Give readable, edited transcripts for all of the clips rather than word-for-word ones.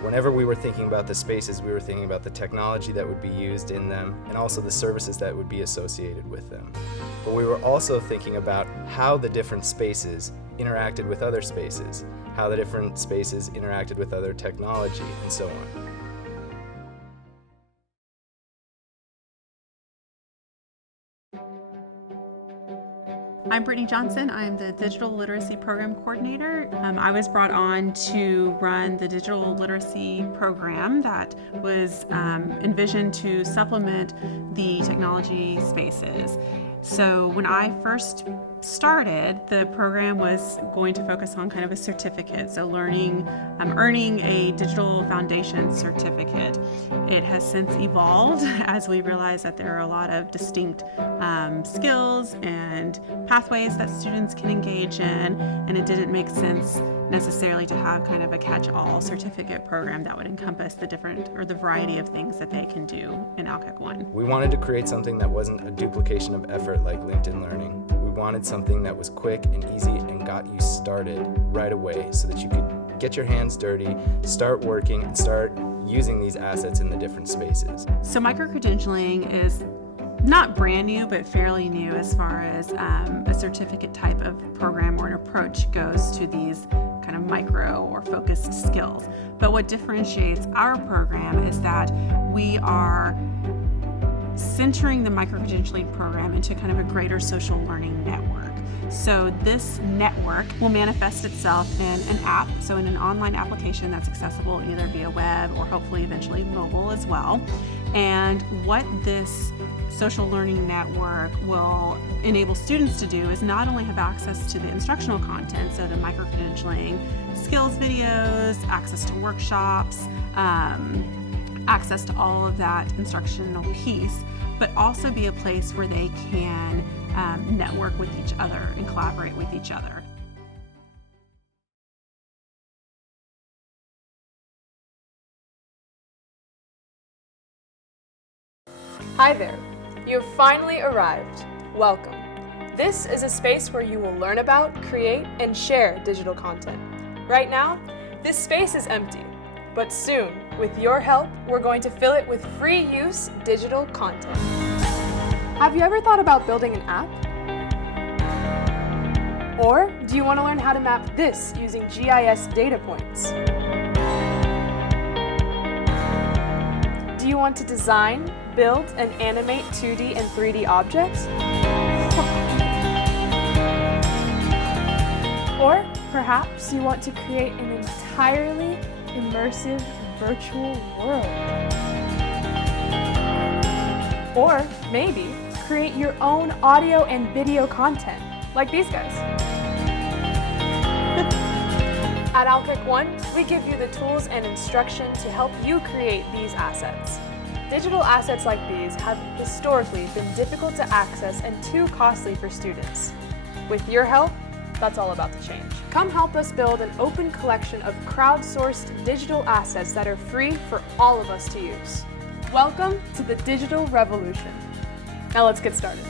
Whenever we were thinking about the spaces, we were thinking about the technology that would be used in them and also the services that would be associated with them. But we were also thinking about how the different spaces interacted with other spaces, how the different spaces interacted with other technology, and so on. I'm Brittney Johnson. I'm the Digital Literacy Program Coordinator. I was brought on to run the Digital Literacy Program that was envisioned to supplement the technology spaces. So when I first started, the program was going to focus on kind of a certificate, so earning a digital foundation certificate. It has since evolved as we realize that there are a lot of distinct skills and pathways that students can engage in, and it didn't make sense necessarily to have kind of a catch-all certificate program that would encompass the different or the variety of things that they can do in Alkek One. We wanted to create something that wasn't a duplication of effort like LinkedIn Learning. We wanted something that was quick and easy and got you started right away so that you could get your hands dirty, start working, and start using these assets in the different spaces. So micro-credentialing is not brand new, but fairly new as far as a certificate type of program or an approach goes to these kind of micro or focused skills. But what differentiates our program is that we are centering the micro-credentialing program into kind of a greater social learning network. So this network will manifest itself in an app, so in an online application that's accessible either via web or hopefully eventually mobile as well. And what this social learning network will enable students to do is not only have access to the instructional content, so the micro-credentialing skills videos, access to workshops, access to all of that instructional piece, but also be a place where they can network with each other and collaborate with each other. Hi there, you have finally arrived. Welcome. This is a space where you will learn about, create, and share digital content. Right now, this space is empty, but soon, with your help, we're going to fill it with free use digital content. Have you ever thought about building an app? Or do you want to learn how to map this using GIS data points? Do you want to design, build, and animate 2D and 3D objects? Or perhaps you want to create an entirely immersive virtual world. Or maybe create your own audio and video content, like these guys. At Alkek One, we give you the tools and instruction to help you create these assets. Digital assets like these have historically been difficult to access and too costly for students. With your help, that's all about to change. Come help us build an open collection of crowdsourced digital assets that are free for all of us to use. Welcome to the digital revolution. Now let's get started.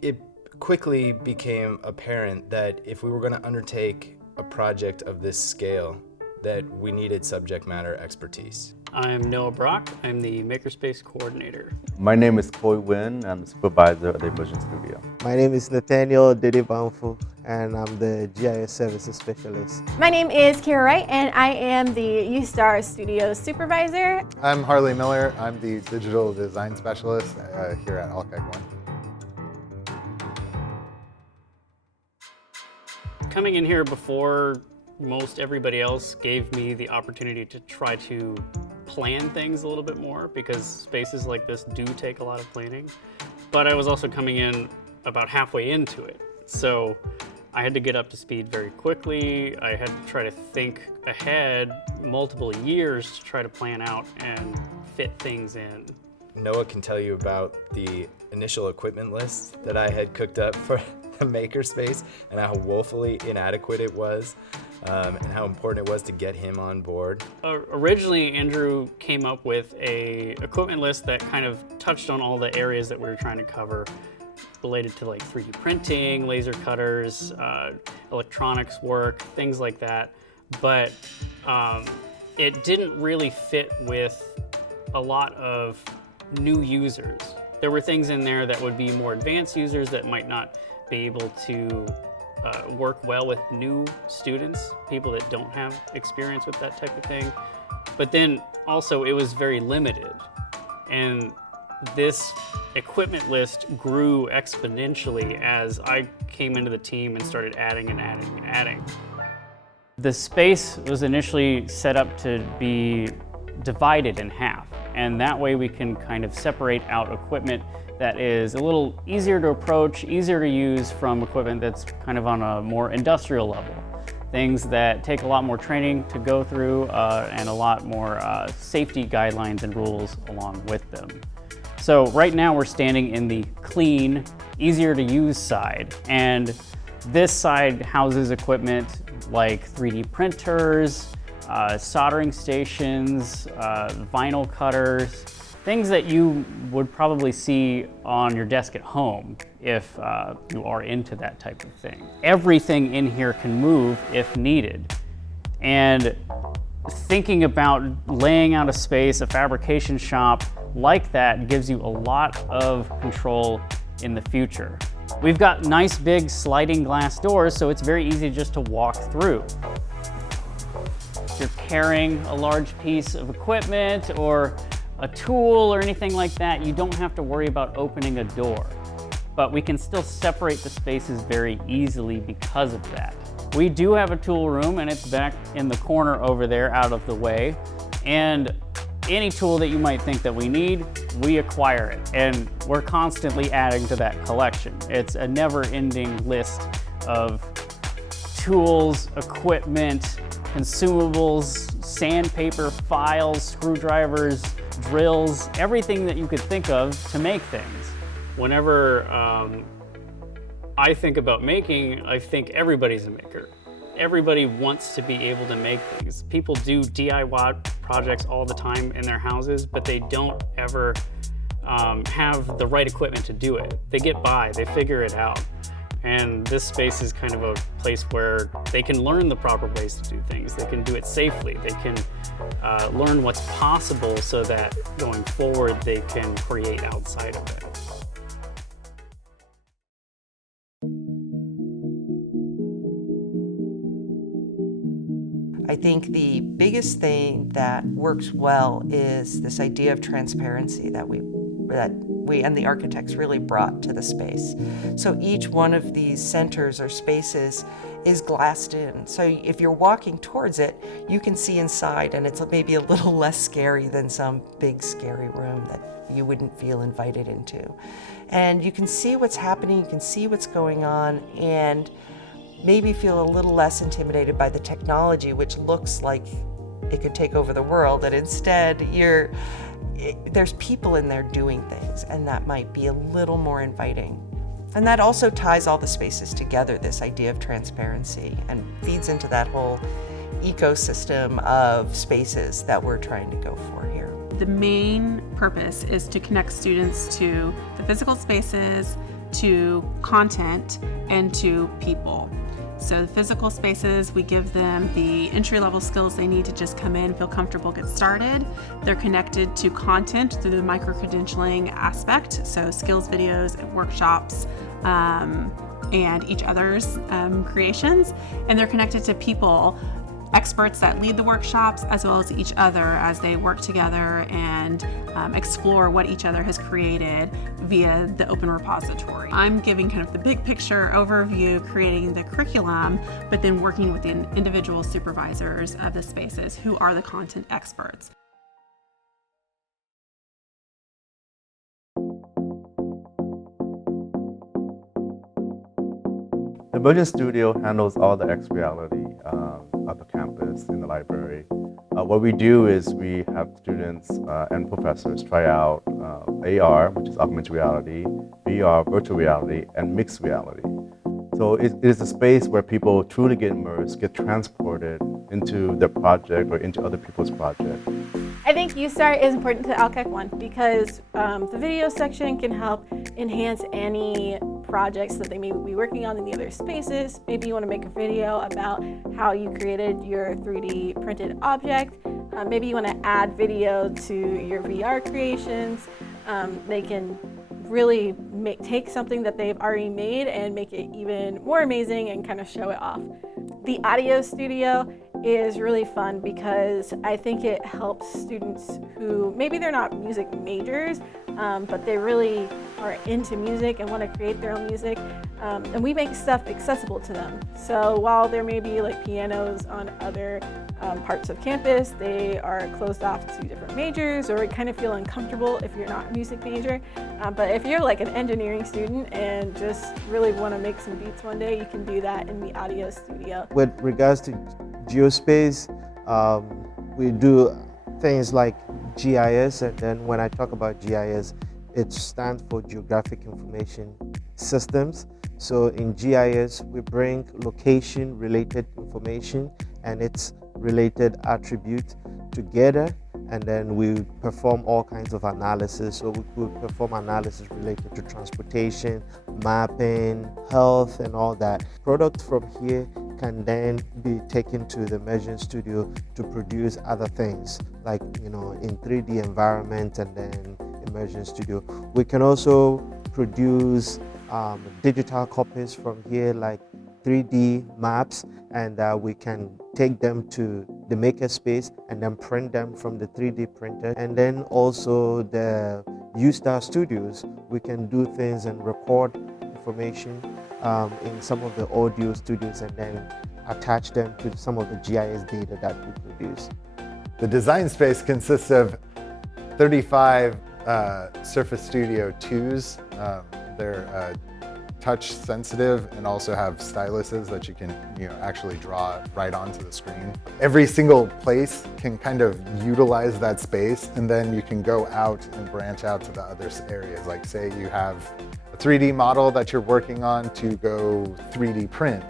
It quickly became apparent that if we were going to undertake a project of this scale, that we needed subject matter expertise. I'm Noah Brock. I'm the Makerspace Coordinator. My name is Koi Win. I'm the supervisor of the Immersion Studio. My name is Nathaniel Dede-Banfu, and I'm the GIS Services Specialist. My name is Kira Wright, and I am the U-Star Studio Supervisor. I'm Harley Miller. I'm the Digital Design Specialist here at Alkek One. Coming in here before most everybody else gave me the opportunity to try to plan things a little bit more, because spaces like this do take a lot of planning. But I was also coming in about halfway into it. So I had to get up to speed very quickly. I had to try to think ahead multiple years to try to plan out and fit things in. Noah can tell you about the initial equipment list that I had cooked up for the makerspace and how woefully inadequate it was. and how important it was to get him on board. Originally, Andrew came up with a equipment list that kind of touched on all the areas that we were trying to cover, related to like 3D printing, laser cutters, electronics work, things like that. But it didn't really fit with a lot of new users. There were things in there that would be more advanced users that might not be able to work well with new students, people that don't have experience with that type of thing. But then also it was very limited. And this equipment list grew exponentially as I came into the team and started adding and adding and adding. The space was initially set up to be divided in half, and that way we can kind of separate out equipment that is a little easier to approach, easier to use from equipment that's kind of on a more industrial level. Things that take a lot more training to go through and a lot more safety guidelines and rules along with them. So right now we're standing in the clean, easier to use side, and this side houses equipment like 3D printers, soldering stations, vinyl cutters, things that you would probably see on your desk at home if you are into that type of thing. Everything in here can move if needed. And thinking about laying out a space, a fabrication shop like that gives you a lot of control in the future. We've got nice big sliding glass doors, so it's very easy just to walk through. If you're carrying a large piece of equipment or a tool or anything like that, you don't have to worry about opening a door. But we can still separate the spaces very easily because of that. We do have a tool room, and it's back in the corner over there out of the way. And any tool that you might think that we need, we acquire it. And we're constantly adding to that collection. It's a never-ending list of tools, equipment, consumables, sandpaper, files, screwdrivers, drills, everything that you could think of to make things. Whenever I think about making, I think everybody's a maker. Everybody wants to be able to make things. People do DIY projects all the time in their houses, but they don't ever have the right equipment to do it. They get by, they figure it out. And this space is kind of a place where they can learn the proper ways to do things. They can do it safely. They can learn what's possible so that going forward they can create outside of it. I think the biggest thing that works well is this idea of transparency that we and the architects really brought to the space. So each one of these centers or spaces is glassed in. So if you're walking towards it, you can see inside, and it's maybe a little less scary than some big scary room that you wouldn't feel invited into. And you can see what's happening, you can see what's going on, and maybe feel a little less intimidated by the technology, which looks like it could take over the world, and instead there's people in there doing things, and that might be a little more inviting. And that also ties all the spaces together, this idea of transparency, and feeds into that whole ecosystem of spaces that we're trying to go for here. The main purpose is to connect students to the physical spaces, to content, and to people. So the physical spaces, we give them the entry-level skills they need to just come in, feel comfortable, get started. They're connected to content through the micro-credentialing aspect, so skills videos and workshops and each other's creations. And they're connected to people, experts that lead the workshops, as well as each other as they work together and explore what each other has created via the open repository. I'm giving kind of the big picture overview, creating the curriculum, but then working with the individual supervisors of the spaces who are the content experts. The Emergent Studio handles all the X reality of the campus in the library. What we do is we have students and professors try out AR, which is augmented reality, VR, virtual reality, and mixed reality. So it is a space where people truly get immersed, get transported into their project or into other people's project. I think USTAR is important to Alkek One because the video section can help enhance any projects that they may be working on in the other spaces. Maybe you want to make a video about how you created your 3D printed object. Maybe you want to add video to your VR creations. They can really take something that they've already made and make it even more amazing and kind of show it off. The audio studio is really fun because I think it helps students who maybe they're not music majors, but they really are into music and want to create their own music. And we make stuff accessible to them. So while there may be like pianos on other parts of campus, they are closed off to different majors or kind of feel uncomfortable if you're not a music major. But if you're like an engineering student and just really want to make some beats one day, you can do that in the audio studio. With regards to geospace, we do things like GIS, and then when I talk about GIS, it stands for Geographic Information Systems. So in GIS, we bring location-related information and its related attributes together, and then we perform all kinds of analysis. So we could perform analysis related to transportation, mapping, health, and all that. Product from here can then be taken to the Immersion Studio to produce other things, like in 3D environment and then Immersion Studio. We can also produce digital copies from here, like 3D maps, and we can take them to the makerspace and then print them from the 3D printer. And then also the USTAR studios, we can do things and record information in some of the audio studios and then attach them to some of the GIS data that we produce. The design space consists of 35 Surface Studio 2s. They're touch sensitive and also have styluses that you can actually draw right onto the screen. Every single place can kind of utilize that space, and then you can go out and branch out to the other areas. Like say you have a 3D model that you're working on to go 3D print.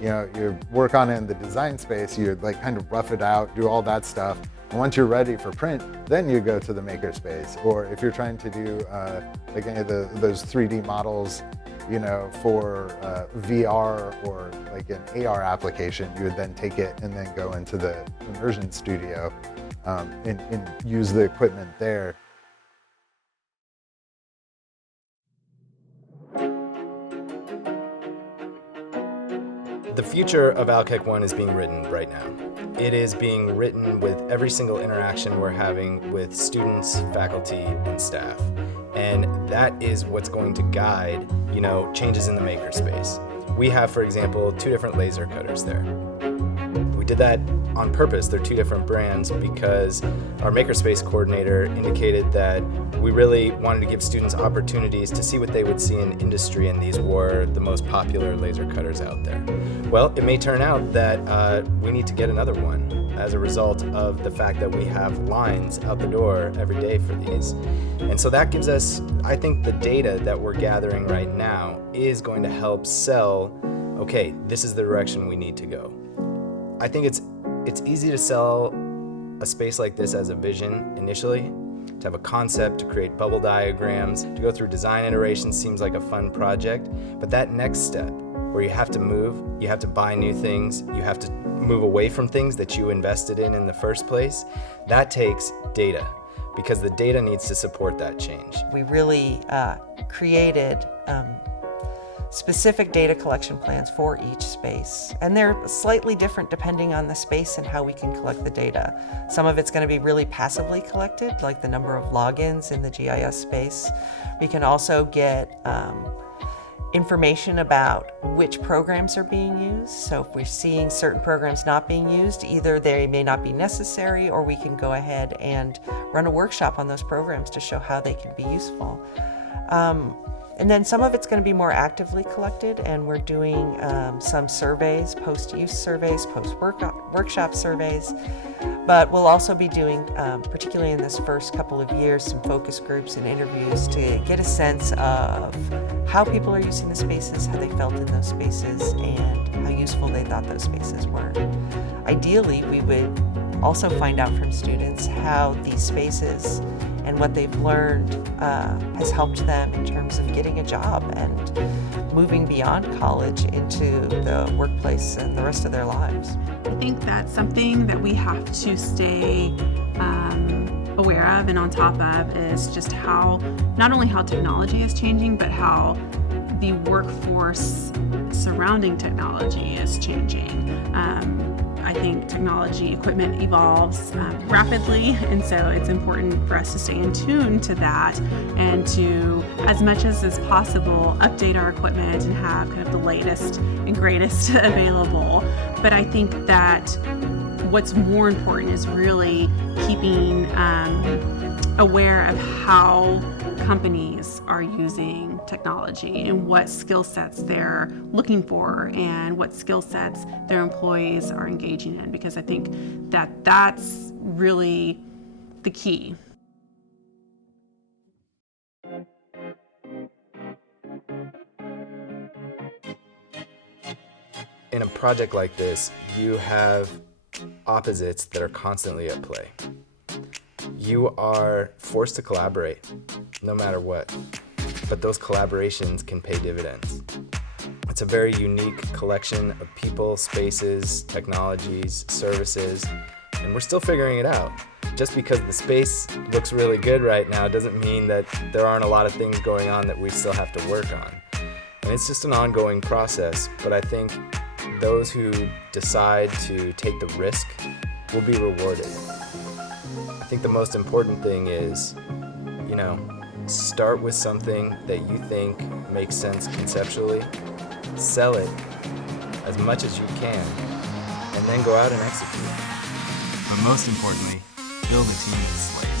You work on it in the design space, you like kind of rough it out, do all that stuff. And once you're ready for print, then you go to the makerspace. Or if you're trying to do like any of those 3D models, for VR or like an AR application, you would then take it and then go into the Immersion Studio and use the equipment there. The future of Alkek One is being written right now. It is being written with every single interaction we're having with students, faculty, and staff. And that is what's going to guide, changes in the makerspace. We have, for example, 2 different laser cutters there. We did that on purpose. They're 2 different brands because our makerspace coordinator indicated that we really wanted to give students opportunities to see what they would see in industry, and these were the most popular laser cutters out there. Well, it may turn out that we need to get another one as a result of the fact that we have lines out the door every day for these. And so that gives us, I think the data that we're gathering right now is going to help sell, okay, this is the direction we need to go. I think it's easy to sell a space like this as a vision initially, to have a concept, to create bubble diagrams, to go through design iterations seems like a fun project, but that next step where you have to move, you have to buy new things, you have to move away from things that you invested in the first place, that takes data, because the data needs to support that change. We really created specific data collection plans for each space. And they're slightly different depending on the space and how we can collect the data. Some of it's going to be really passively collected, like the number of logins in the GIS space. We can also get information about which programs are being used. So if we're seeing certain programs not being used, either they may not be necessary, or we can go ahead and run a workshop on those programs to show how they can be useful. And then some of it's going to be more actively collected, and we're doing some surveys, post-use surveys, post-workshop surveys. But we'll also be doing, particularly in this first couple of years, some focus groups and interviews to get a sense of how people are using the spaces, how they felt in those spaces, and how useful they thought those spaces were. Ideally, we would also find out from students how these spaces and what they've learned has helped them in terms of getting a job and moving beyond college into the workplace and the rest of their lives. I think that's something that we have to stay aware of and on top of is just how, not only how technology is changing, but how the workforce surrounding technology is changing. I think technology equipment evolves rapidly, and so it's important for us to stay in tune to that and to, as much as is possible, update our equipment and have kind of the latest and greatest available. But I think that what's more important is really keeping aware of how companies are using technology and what skill sets they're looking for and what skill sets their employees are engaging in, because I think that that's really the key. In a project like this, you have opposites that are constantly at play. You are forced to collaborate, no matter what, but those collaborations can pay dividends. It's a very unique collection of people, spaces, technologies, services, and we're still figuring it out. Just because the space looks really good right now doesn't mean that there aren't a lot of things going on that we still have to work on. And it's just an ongoing process, but I think those who decide to take the risk will be rewarded. I think the most important thing is, start with something that you think makes sense conceptually, sell it as much as you can, and then go out and execute. But most importantly, build a team that's like